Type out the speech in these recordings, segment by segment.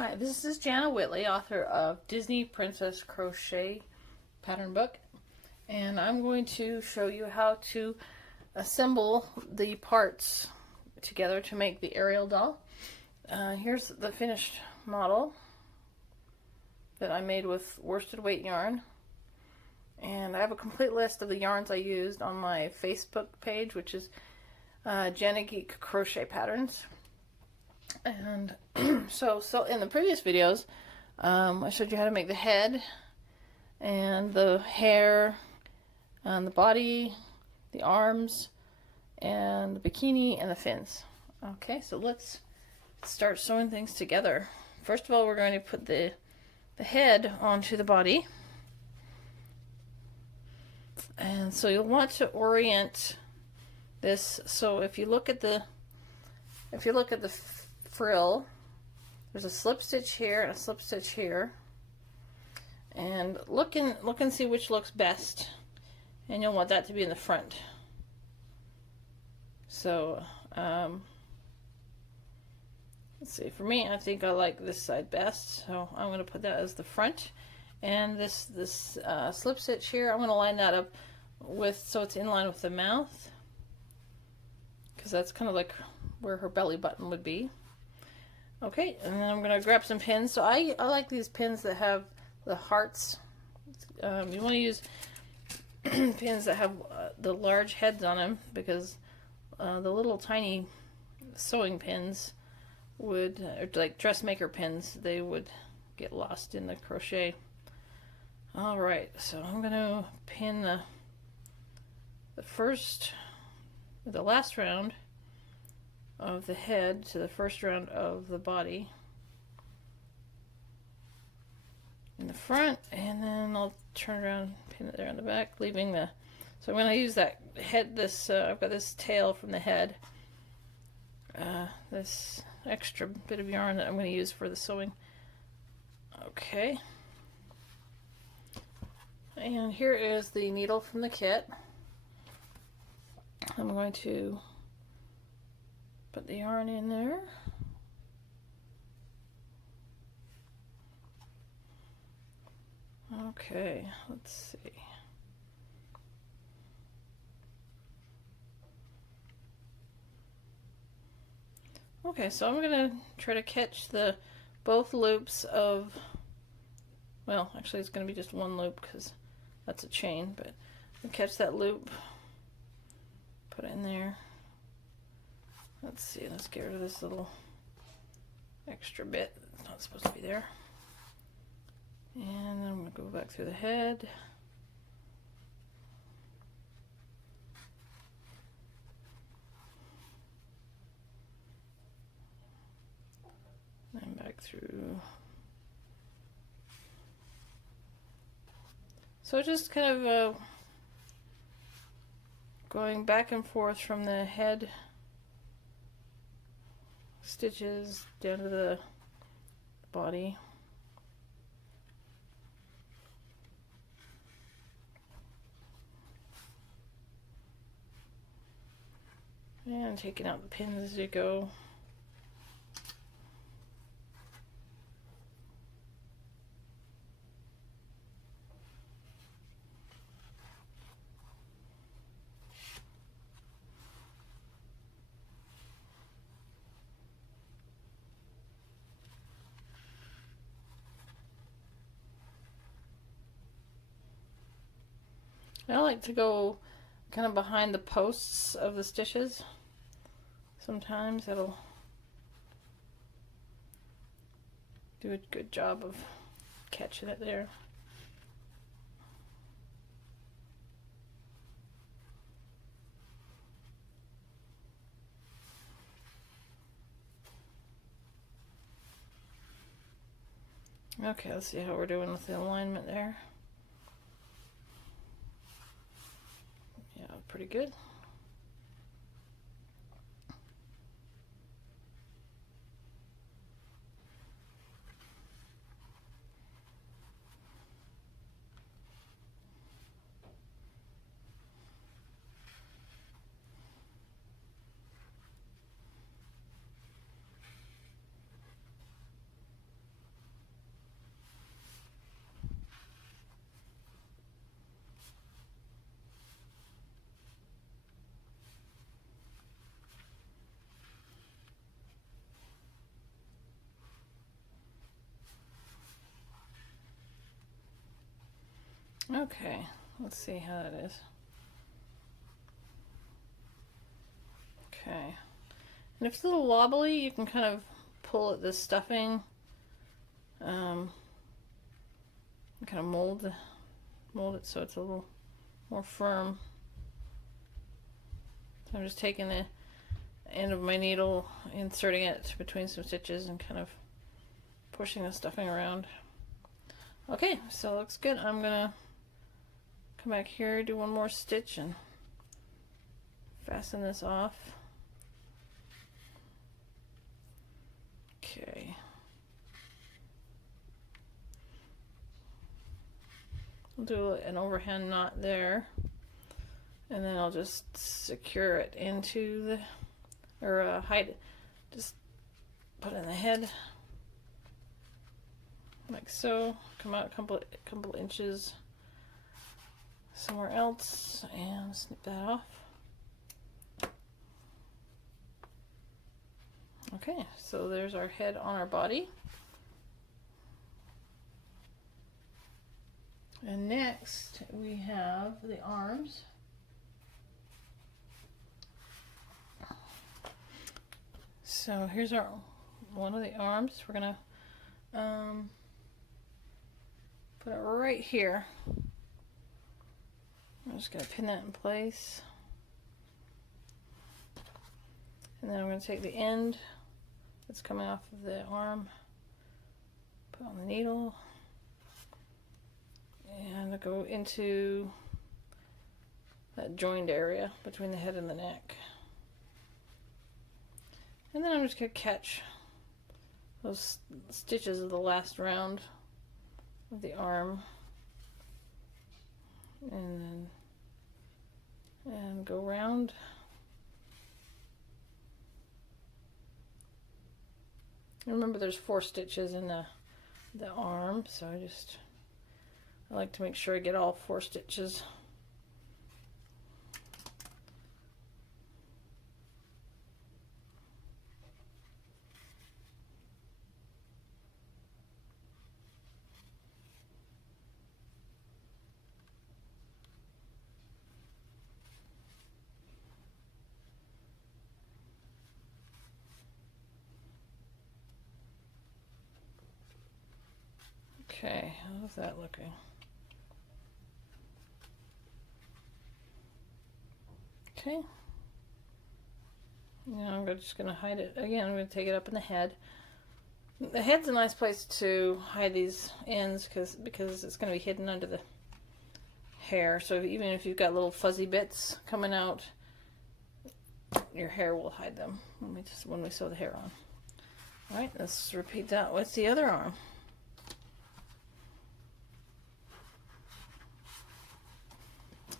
Hi, this is Jana Whitley, author of Disney Princess Crochet pattern book, and I'm going to show you how to assemble the parts together to make the Ariel doll. Here's the finished model that I made with worsted weight yarn, and I have a complete list of the yarns I used on my Facebook page, which is Jana Geek Crochet Patterns. And so in the previous videos, I showed you how to make the head and the hair and the body, the arms, and the bikini and the fins. Okay, so let's start sewing things together. First of all, we're going to put the head onto the body. And so you'll want to orient this. So if you look at the frill, there's a slip stitch here and a slip stitch here, and look and see which looks best, and you'll want that to be in the front. So let's see, for me, I think I like this side best, so I'm going to put that as the front, and this slip stitch here, I'm going to line that up with so it's in line with the mouth, because that's kind of like where her belly button would be. Okay, and then I'm going to grab some pins. So I like these pins that have the hearts. You want to use pins that have the large heads on them, because the little tiny sewing pins would, or like dressmaker pins, they would get lost in the crochet. Alright, so I'm going to pin the last round of the head to the first round of the body in the front, and then I'll turn around, pin it there on the back, leaving the, so I'm going to use that head, I've got this tail from the head, this extra bit of yarn that I'm going to use for the sewing. Okay, and here is the needle from the kit. I'm going to put the yarn in there. Okay, let's see. Okay, so I'm going to try to catch both loops of, well, actually it's going to be just one loop because that's a chain, but I'll catch that loop, put it in there. Let's see, let's get rid of this little extra bit that's not supposed to be there. And then I'm going to go back through the head. And back through. So just kind of going back and forth from the head stitches down to the body. And taking out the pins as you go. I like to go kind of behind the posts of the stitches. Sometimes that'll do a good job of catching it there. Okay, let's see how we're doing with the alignment there. Yeah, pretty good. Okay, let's see how that is. Okay, and if it's a little wobbly, you can kind of pull at this stuffing, kind of mold it so it's a little more firm. So I'm just taking the end of my needle, inserting it between some stitches, and kind of pushing the stuffing around. Okay, so it looks good. I'm gonna come back here, do one more stitch, and fasten this off. Okay. I'll do an overhand knot there, and then I'll just secure it into the, or hide it, just put it in the head, like so. Come out a couple inches somewhere else, and snip that off. Okay, so there's our head on our body. And next we have the arms. So here's our one of the arms. We're gonna put it right here. I'm just gonna pin that in place, and then I'm gonna take the end that's coming off of the arm, put on the needle, and I'll go into that joined area between the head and the neck. And then I'm just going to catch those stitches of the last round of the arm, and go around. Remember, there's 4 stitches in the arm, so I like to make sure I get all 4 stitches. Okay, how's that looking? Okay. Now I'm just going to hide it. Again, I'm going to take it up in the head. The head's a nice place to hide these ends because it's going to be hidden under the hair. So even if you've got little fuzzy bits coming out, your hair will hide them when we sew the hair on. All right, let's repeat that with the other arm.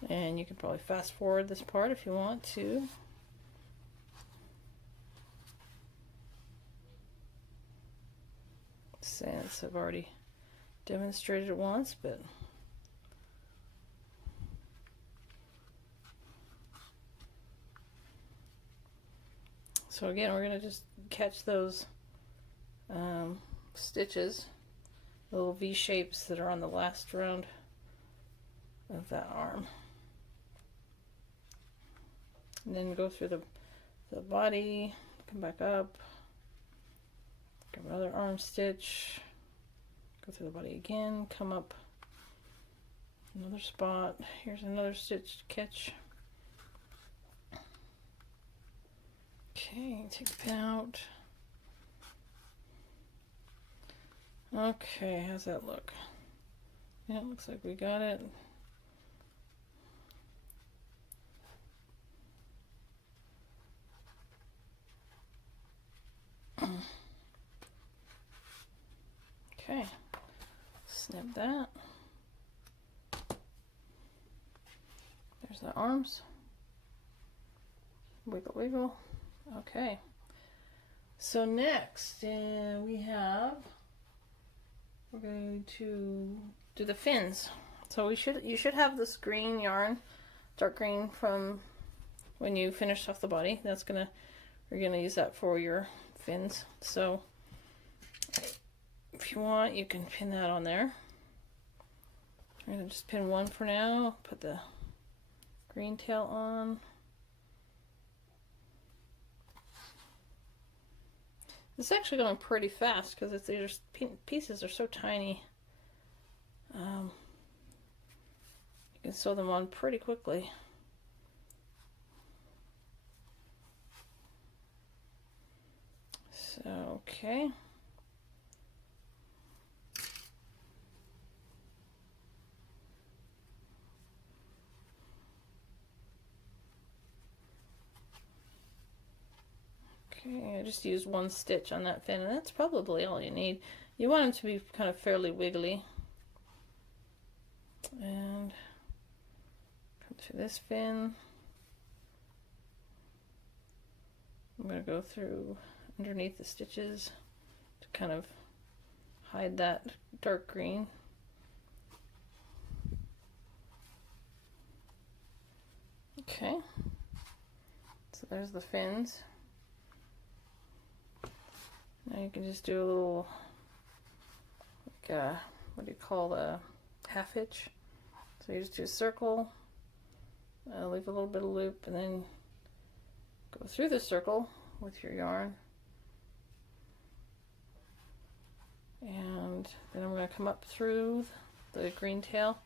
And you can probably fast forward this part if you want to. Since I've already demonstrated it once, but so again, we're going to just catch those stitches, little V shapes that are on the last round of that arm. And then go through the body, come back up, grab another arm stitch, go through the body again, come up another spot. Here's another stitch to catch. Okay, take the pin out. Okay, how's that look? Yeah, it looks like we got it. Okay, snip that. There's the arms. Wiggle, wiggle. Okay. So next, we're going to do the fins. So you should have this green yarn, dark green, from when you finished off the body. We're gonna use that for your fins. So if you want, you can pin that on there. I'm going to just pin one for now, put the green tail on. It's actually going pretty fast because these pieces are so tiny. You can sew them on pretty quickly. So, okay. Okay, I just used one stitch on that fin, and that's probably all you need. You want them to be kind of fairly wiggly. And come through this fin. I'm going to go through underneath the stitches to kind of hide that dark green. Okay, so there's the fins. Now you can just do a little, like what do you call the half hitch? So you just do a circle, leave a little bit of loop, and then go through the circle with your yarn. And then I'm going to come up through the green tail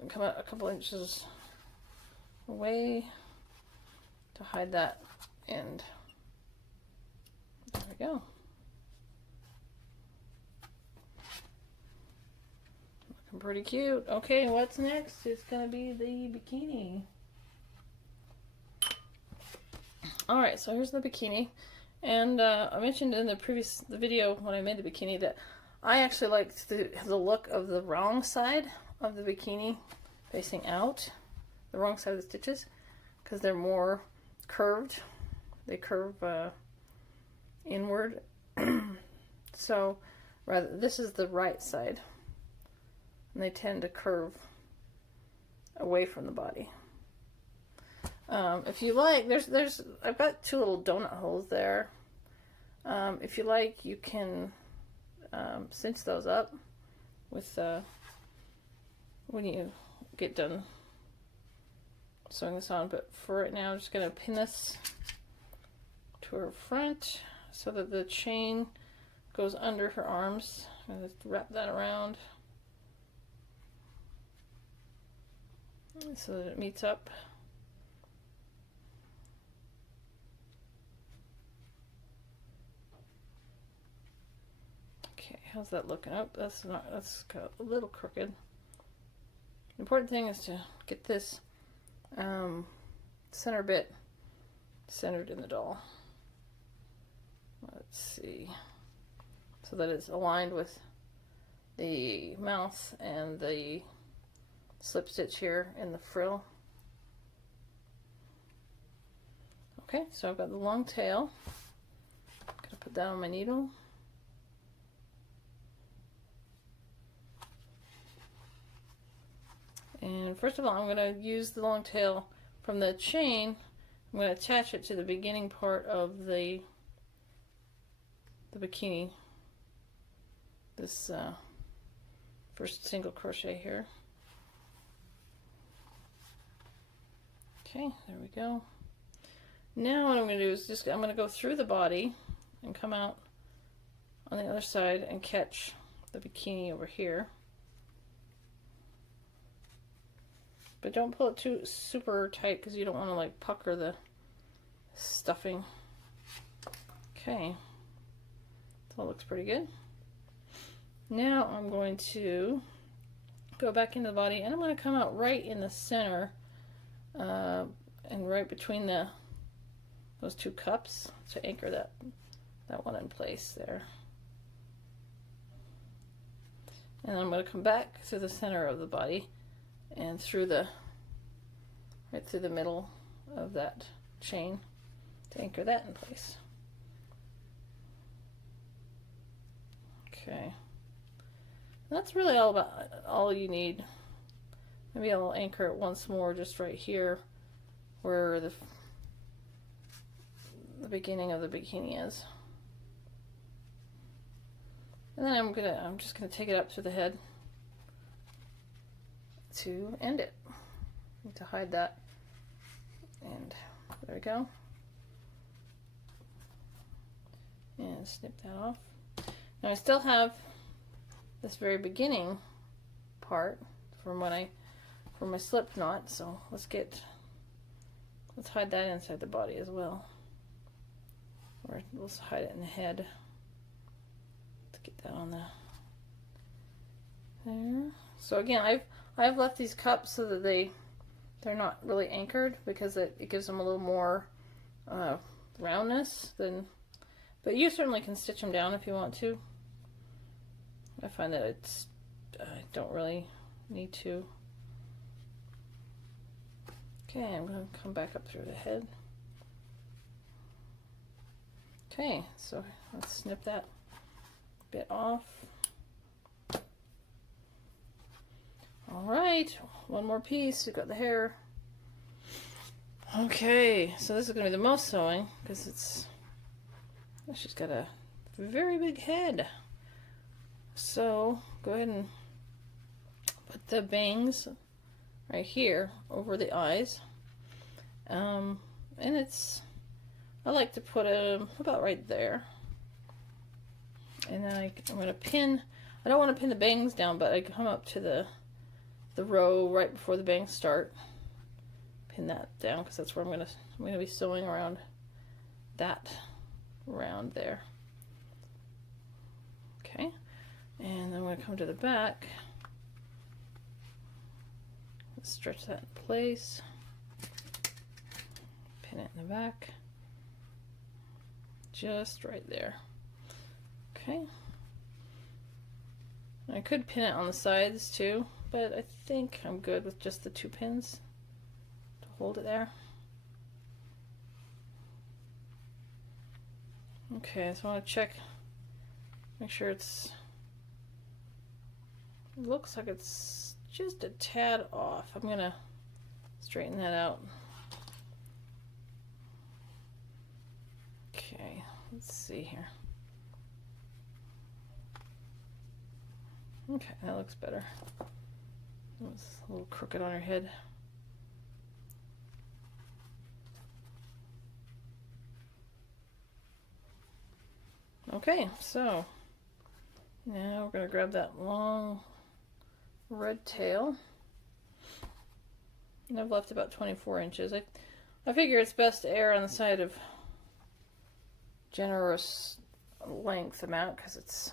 and come out a couple inches away to hide that end. There we go. Looking pretty cute. Okay, what's next? It's going to be the bikini. Alright, so here's the bikini. And I mentioned in the video when I made the bikini that I actually liked the look of the wrong side of the bikini facing out, the wrong side of the stitches, because they're more curved. They curve inward. So rather, this is the right side, and they tend to curve away from the body. If you like, I've got two little donut holes there. If you like, you can cinch those up with when you get done sewing this on. But for right now, I'm just going to pin this to her front so that the chain goes under her arms. I'm going to wrap that around so that it meets up. How's that looking? Oh, that's kind of a little crooked. The important thing is to get this center bit centered in the doll. Let's see. So that it's aligned with the mouth and the slip stitch here in the frill. Okay, so I've got the long tail. I'm going to put that on my needle. And first of all, I'm going to use the long tail from the chain. I'm going to attach it to the beginning part of the bikini. This first single crochet here. Okay, there we go. Now what I'm going to do is I'm going to go through the body and come out on the other side and catch the bikini over here. But don't pull it too super tight because you don't want to like pucker the stuffing. Okay, so it looks pretty good. Now I'm going to go back into the body and I'm going to come out right in the center and right between those two cups to anchor that one in place there. And I'm going to come back to the center of the body and right through the middle of that chain to anchor that in place. Okay, that's really all you need. Maybe I'll anchor it once more just right here where the beginning of the bikini is. And then I'm just gonna take it up to the head. to end it. Need to hide that, and there we go. And snip that off. Now I still have this very beginning part from when for my slip knot, so let's hide that inside the body as well. Or let's hide it in the head. Let's get that on there. So again, I've left these cups so that they're not really anchored, because it gives them a little more roundness than. But you certainly can stitch them down if you want to. I find that I don't really need to. Okay, I'm going to come back up through the head. Okay, so let's snip that bit off. All right, one more piece. We've got the hair. Okay, so this is going to be the most sewing, because she's got a very big head. So go ahead and put the bangs right here over the eyes. And I like to put them about right there. And then I'm going to pin, I don't want to pin the bangs down, but I come up to the row right before the bangs start. Pin that down, because that's where I'm going to be sewing around that round there. Okay, and then I'm going to come to the back, stretch that in place, pin it in the back, just right there. Okay, I could pin it on the sides too, but I think I'm good with just the 2 pins to hold it there. Okay, so I want to check, make sure it looks like it's just a tad off. I'm going to straighten that out. Okay, let's see here. Okay, that looks better. It's a little crooked on her head. Okay, so now we're going to grab that long red tail. And I've left about 24 inches. I figure it's best to err on the side of generous length amount, because it's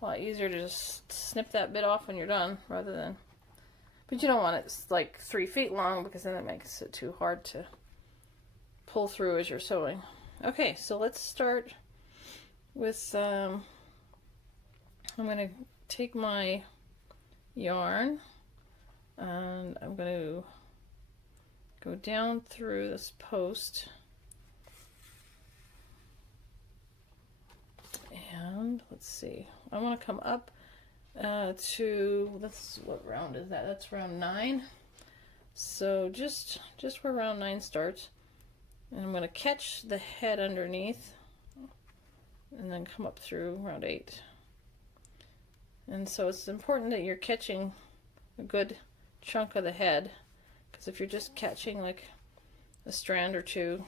a lot easier to just snip that bit off when you're done, rather than, but you don't want it like 3 feet long, because then it makes it too hard to pull through as you're sewing. Okay, so let's start with, I'm going to take my yarn and I'm going to go down through this post, and let's see, I want to come up to, what round is that? That's round 9. So just where round 9 starts, and I'm going to catch the head underneath and then come up through round 8. And so it's important that you're catching a good chunk of the head, because if you're just catching like a strand or two,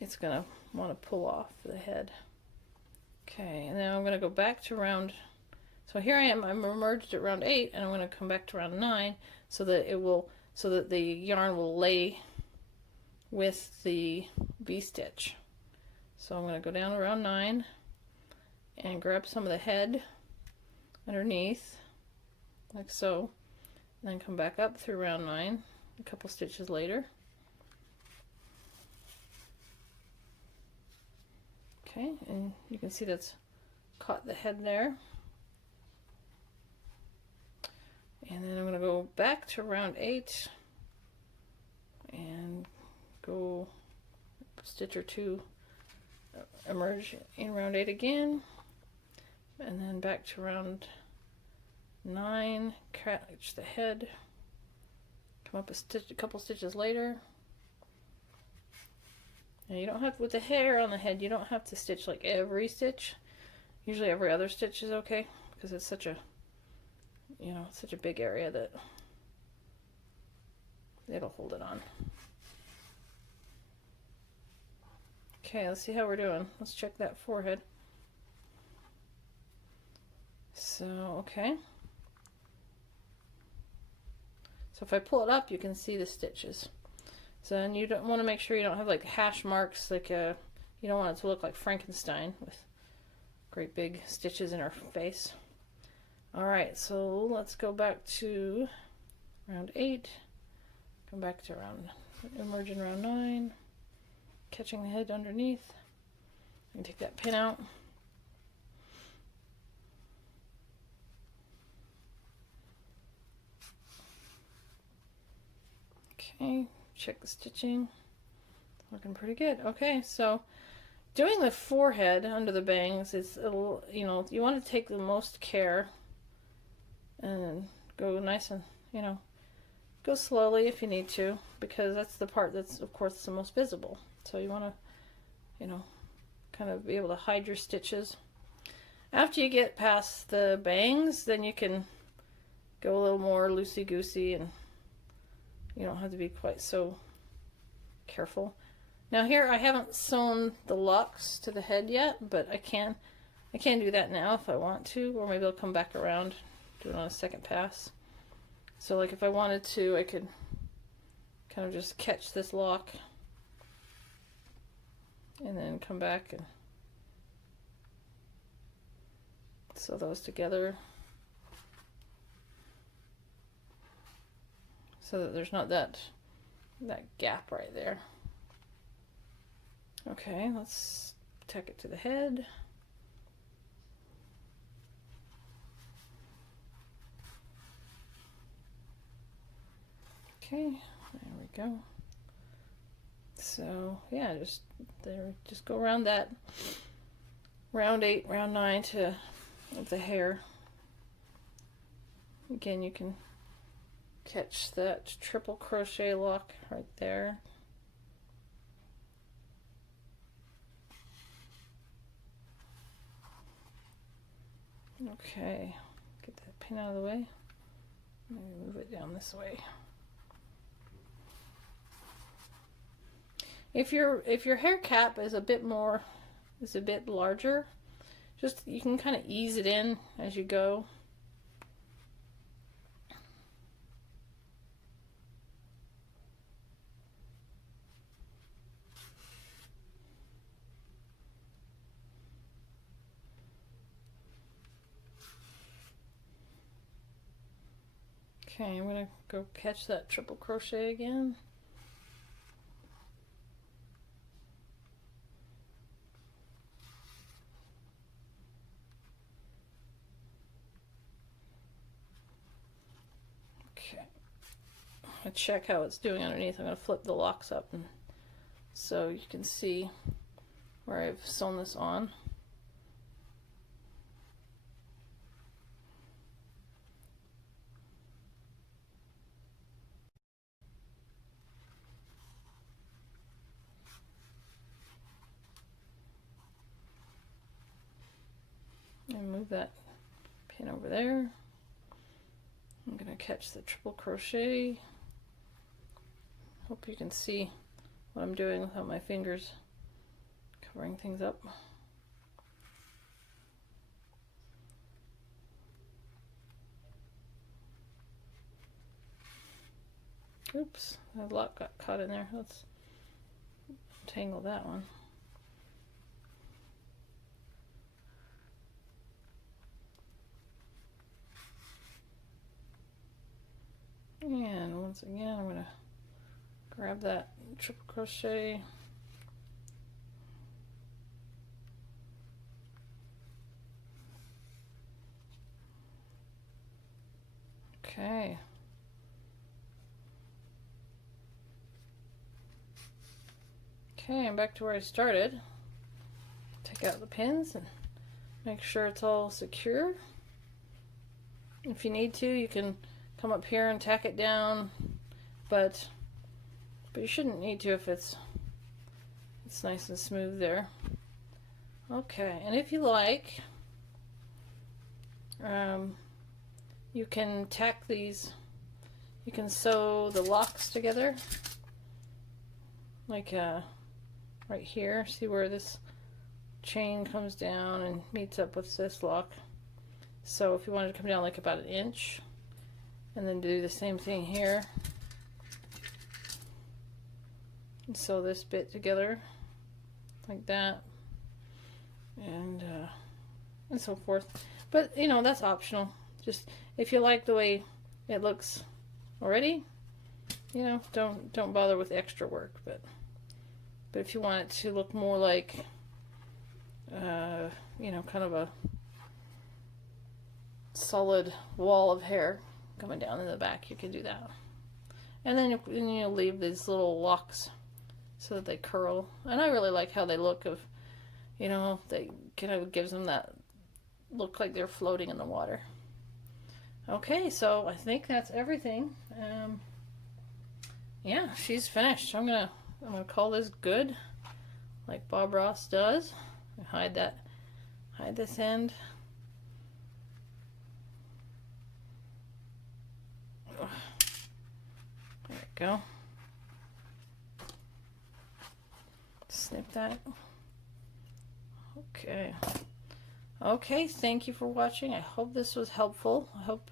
it's going to want to pull off the head. Okay, and then I'm going to go back to round, so here I am, I'm emerged at round 8, and I'm going to come back to round 9 so that the yarn will lay with the V-stitch. So I'm going to go down around 9 and grab some of the head underneath, like so, and then come back up through round 9 a couple stitches later. Okay, and you can see that's caught the head there. And then I'm going to go back to round 8 and go a stitch or two, emerge in round 8 again, and then back to round 9, catch the head, come up a couple stitches later. Now you don't have, with the hair on the head, you don't have to stitch like every stitch. Usually every other stitch is okay, because it's such a you know, such a big area that it'll hold it on. Okay, let's see how we're doing. Let's check that forehead. So, okay. So if I pull it up, you can see the stitches. So then you don't want to make sure you don't have like hash marks, like you don't want it to look like Frankenstein with great big stitches in her face. All right, so let's go back to round 8. Come back to emerge in round 9. Catching the head underneath. I can take that pin out. Okay, check the stitching. Looking pretty good. Okay, so doing the forehead under the bangs is a little, you know, you want to take the most care and go nice and, you know, go slowly if you need to, because that's the part that's, of course, the most visible. So you want to, you know, kind of be able to hide your stitches. After you get past the bangs, then you can go a little more loosey-goosey, and you don't have to be quite so careful. Now here I haven't sewn the locks to the head yet, but I can do that now if I want to, or maybe I'll come back around, do it on a second pass. So like if I wanted to, I could kind of just catch this lock and then come back and sew those together so that there's not that gap right there. Okay, let's tack it to the head. Okay, there we go. So yeah, just go around that round 8, round 9 to the hair. Again, you can catch that triple crochet lock right there. Okay, get that pin out of the way. Maybe move it down this way. If your hair cap is a bit larger, just you can kind of ease it in as you go. Okay, I'm gonna go catch that triple crochet again. Okay, I check how it's doing underneath. I'm gonna flip the locks up, and so you can see where I've sewn this on. And move that pin over there. I'm going to catch the triple crochet. Hope you can see what I'm doing without my fingers covering things up. Oops, that lock got caught in there. Let's tangle that one. And once again, I'm going to grab that triple crochet. Okay. Okay, I'm back to where I started. Take out the pins and make sure it's all secure. If you need to, you can come up here and tack it down, but you shouldn't need to if it's nice and smooth there. Okay, and if you like, you can tack these, you can sew the locks together, like right here. See where this chain comes down and meets up with this lock? So if you wanted to come down like about an inch, and then do the same thing here, and sew this bit together like that, and so forth. But you know, that's optional. Just if you like the way it looks already, you know, don't bother with extra work. But if you want it to look more like you know, kind of a solid wall of hair coming down in the back, you can do that. And then you'll leave these little locks so that they curl. And I really like how they look. Of, you know, they kind of gives them that look like they're floating in the water. Okay, so I think that's everything. Yeah, she's finished. I'm gonna call this good, like Bob Ross does. Hide this end. There we go. Snip that. Okay. Okay, thank you for watching. I hope this was helpful. I hope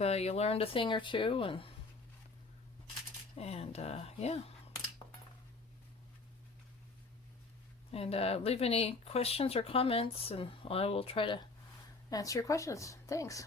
you learned a thing or two, and yeah. And leave any questions or comments, and I will try to answer your questions. Thanks.